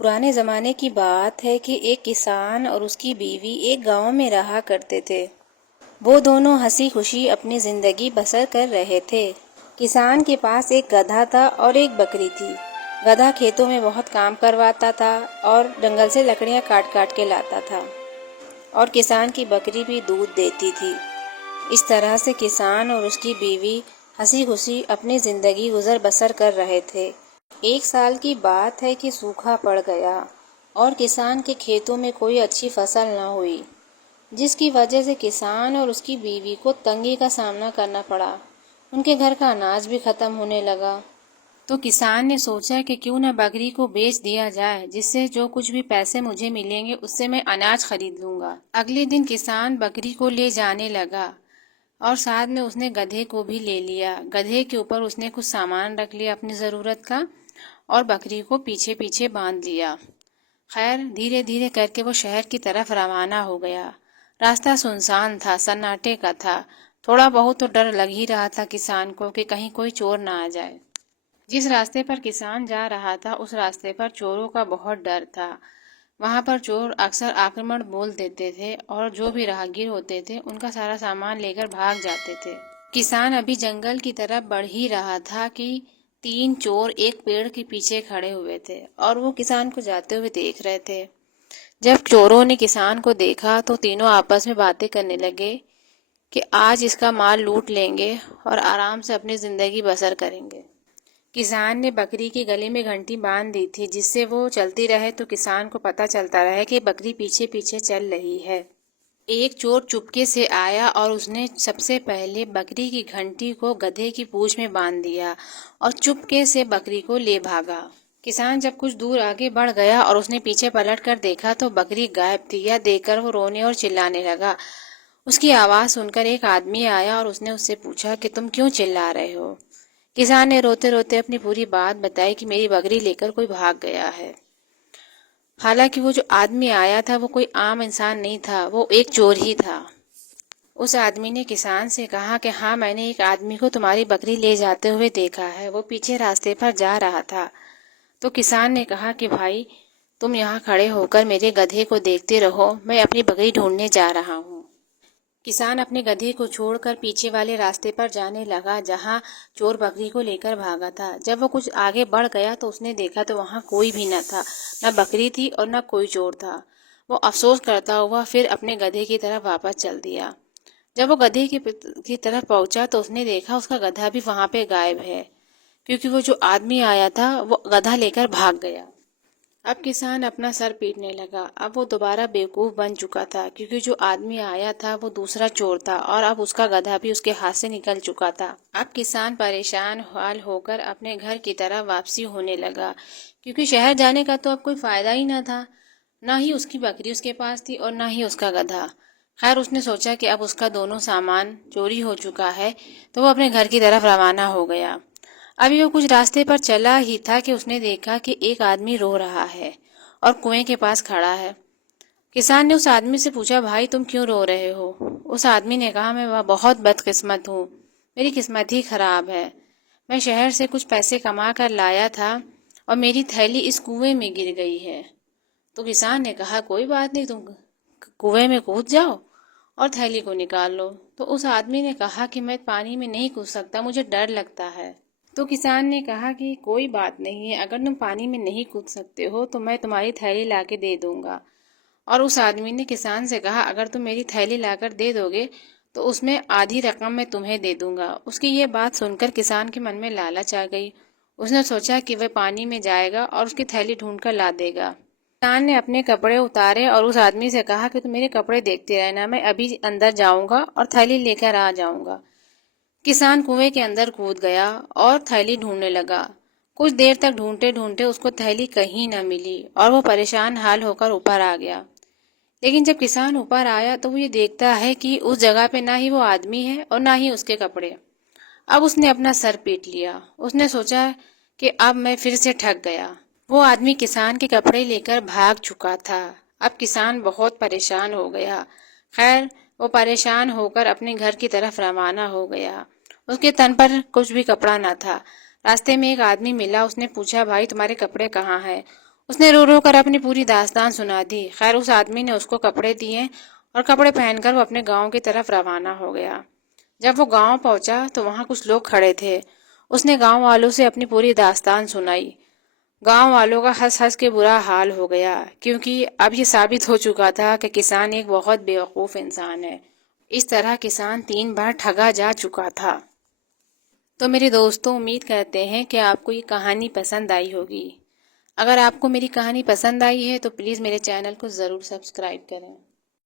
پرانے زمانے کی بات ہے کہ ایک کسان اور اس کی بیوی ایک گاؤں میں رہا کرتے تھے۔ وہ دونوں ہنسی خوشی اپنی زندگی بسر کر رہے تھے۔ کسان کے پاس ایک گدھا تھا اور ایک بکری تھی۔ گدھا کھیتوں میں بہت کام کرواتا تھا اور جنگل سے لکڑیاں کاٹ کاٹ کے لاتا تھا، اور کسان کی بکری بھی دودھ دیتی تھی۔ اس طرح سے کسان اور اس کی بیوی ہنسی خوشی اپنی زندگی گزر بسر کر رہے تھے۔ ایک سال کی بات ہے کہ سوکھا پڑ گیا اور کسان کے کھیتوں میں کوئی اچھی فصل نہ ہوئی، جس کی وجہ سے کسان اور اس کی بیوی کو تنگی کا سامنا کرنا پڑا۔ ان کے گھر کا اناج بھی ختم ہونے لگا۔ تو کسان نے سوچا کہ کیوں نہ بکری کو بیچ دیا جائے، جس سے جو کچھ بھی پیسے مجھے ملیں گے اس سے میں اناج خرید لوں گا۔ اگلے دن کسان بکری کو لے جانے لگا اور ساتھ میں اس نے گدھے کو بھی لے لیا۔ گدھے کے اوپر اس نے کچھ سامان رکھ لیا اپنی ضرورت کا، اور بکری کو پیچھے پیچھے باندھ لیا۔ خیر دھیرے دھیرے کر کے وہ شہر کی طرف روانہ ہو گیا۔ راستہ سنسان تھا، سناٹے کا تھا۔ تھوڑا بہت تو ڈر لگ ہی رہا تھا کسان کو کہ کہیں کوئی چور نہ آ جائے۔ جس راستے پر کسان جا رہا تھا اس راستے پر چوروں کا بہت ڈر تھا۔ وہاں پر چور اکثر آکرمن بول دیتے تھے اور جو بھی راہگیر ہوتے تھے ان کا سارا سامان لے کر بھاگ جاتے تھے۔ کسان ابھی جنگل کی طرف بڑھ ہی رہا تھا کہ 3 چور ایک پیڑ کے پیچھے کھڑے ہوئے تھے اور وہ کسان کو جاتے ہوئے دیکھ رہے تھے۔ جب چوروں نے کسان کو دیکھا تو تینوں آپس میں باتیں کرنے لگے کہ آج اس کا مال لوٹ لیں گے اور آرام سے اپنی زندگی بسر کریں گے۔ کسان نے بکری کے گلے میں گھنٹی باندھ دی تھی، جس سے وہ چلتی رہے تو کسان کو پتہ چلتا رہے کہ بکری پیچھے پیچھے چل رہی ہے۔ ایک چور چپکے سے آیا اور اس نے سب سے پہلے بکری کی گھنٹی کو گدھے کی پونچھ میں باندھ دیا اور چپکے سے بکری کو لے بھاگا۔ کسان جب کچھ دور آگے بڑھ گیا اور اس نے پیچھے پلٹ کر دیکھا تو بکری غائب تھی۔ یہ دیکھ کر وہ رونے اور چلانے لگا۔ اس کی آواز سن کر ایک آدمی آیا اور اس نے اس سے پوچھا کہ تم کیوں چلا رہے ہو؟ کسان نے روتے روتے اپنی پوری بات بتائی کہ میری بکری لے کر کوئی بھاگ گیا ہے۔ حالانکہ وہ جو آدمی آیا تھا وہ کوئی عام انسان نہیں تھا، وہ ایک چور ہی تھا۔ اس آدمی نے کسان سے کہا کہ ہاں میں نے ایک آدمی کو تمہاری بکری لے جاتے ہوئے دیکھا ہے، وہ پیچھے راستے پر جا رہا تھا۔ تو کسان نے کہا کہ بھائی تم یہاں کھڑے ہو کر میرے گدھے کو دیکھتے رہو، میں اپنی بکری ڈھونڈنے جا رہا ہوں۔ کسان اپنے گدھے کو چھوڑ کر پیچھے والے راستے پر جانے لگا جہاں چور بکری کو لے کر بھاگا تھا۔ جب وہ کچھ آگے بڑھ گیا تو اس نے دیکھا تو وہاں کوئی بھی نہ تھا، نہ بکری تھی اور نہ کوئی چور تھا۔ وہ افسوس کرتا ہوا پھر اپنے گدھے کی طرف واپس چل دیا۔ جب وہ گدھے کی طرف پہنچا تو اس نے دیکھا اس کا گدھا بھی وہاں پہ غائب ہے، کیونکہ وہ جو آدمی آیا تھا وہ گدھا لے کر بھاگ گیا۔ اب کسان اپنا سر پیٹنے لگا۔ اب وہ دوبارہ بیوقوف بن چکا تھا، کیونکہ جو آدمی آیا تھا وہ دوسرا چور تھا اور اب اس کا گدھا بھی اس کے ہاتھ سے نکل چکا تھا۔ اب کسان پریشان حال ہو کر اپنے گھر کی طرف واپسی ہونے لگا، کیونکہ شہر جانے کا تو اب کوئی فائدہ ہی نہ تھا، نہ ہی اس کی بکری اس کے پاس تھی اور نہ ہی اس کا گدھا۔ خیر اس نے سوچا کہ اب اس کا دونوں سامان چوری ہو چکا ہے تو وہ اپنے گھر کی طرف روانہ ہو گیا۔ ابھی وہ کچھ راستے پر چلا ہی تھا کہ اس نے دیکھا کہ ایک آدمی رو رہا ہے اور کنویں کے پاس کھڑا ہے۔ کسان نے اس آدمی سے پوچھا بھائی تم کیوں رو رہے ہو؟ اس آدمی نے کہا میں بہت بدقسمت ہوں، میری قسمت ہی خراب ہے۔ میں شہر سے کچھ پیسے کما کر لایا تھا اور میری تھیلی اس کنویں میں گر گئی ہے۔ تو کسان نے کہا کوئی بات نہیں، تم کنویں میں کود جاؤ اور تھیلی کو نکال لو۔ تو اس آدمی نے کہا کہ میں پانی میں نہیں کود سکتا، مجھے ڈر لگتا ہے۔ تو کسان نے کہا کہ کوئی بات نہیں ہے، اگر تم پانی میں نہیں کود سکتے ہو تو میں تمہاری تھیلی لا کے دے دوں گا۔ اور اس آدمی نے کسان سے کہا اگر تم میری تھیلی لا کر دے دو گے تو اس میں آدھی رقم میں تمہیں دے دوں گا۔ اس کی یہ بات سن کر کسان کے من میں لالچ آ گئی۔ اس نے سوچا کہ وہ پانی میں جائے گا اور اس کی تھیلی ڈھونڈ کر لا دے گا۔ کسان نے اپنے کپڑے اتارے اور اس آدمی سے کہا کہ تم میرے کپڑے دیکھتے رہنا، میں ابھی اندر جاؤں گا اور تھیلی لے کر آ جاؤں گا۔ کسان کنویں کے اندر کود گیا اور تھیلی ڈھونڈنے لگا۔ کچھ دیر تک ڈھونڈتے ڈھونڈتے اس کو تھیلی کہیں نہ ملی اور وہ پریشان حال ہو کر اوپر آ گیا۔ لیکن جب کسان اوپر آیا تو وہ یہ دیکھتا ہے کہ اس جگہ پہ نہ ہی وہ آدمی ہے اور نہ ہی اس کے کپڑے۔ اب اس نے اپنا سر پیٹ لیا۔ اس نے سوچا کہ اب میں پھر سے ٹھگ گیا۔ وہ آدمی کسان کے کپڑے لے کر بھاگ چکا تھا۔ اب کسان بہت پریشان ہو گیا۔ خیر وہ پریشان ہو کر اپنے گھر کی طرف روانہ ہو گیا۔ اس کے تن پر کچھ بھی کپڑا نہ تھا۔ راستے میں ایک آدمی ملا، اس نے پوچھا بھائی تمہارے کپڑے کہاں ہیں؟ اس نے رو رو کر اپنی پوری داستان سنا دی۔ خیر اس آدمی نے اس کو کپڑے دیے اور کپڑے پہن کر وہ اپنے گاؤں کی طرف روانہ ہو گیا۔ جب وہ گاؤں پہنچا تو وہاں کچھ لوگ کھڑے تھے۔ اس نے گاؤں والوں سے اپنی پوری داستان سنائی۔ گاؤں والوں کا ہنس ہنس کے برا حال ہو گیا، کیونکہ اب یہ ثابت ہو چکا تھا کہ کسان ایک بہت بیوقوف انسان ہے۔ اس طرح کسان 3 بار ٹھگا جا چکا تھا۔ تو میرے دوستوں، امید کرتے ہیں کہ آپ کو یہ کہانی پسند آئی ہوگی۔ اگر آپ کو میری کہانی پسند آئی ہے تو پلیز میرے چینل کو ضرور سبسکرائب کریں۔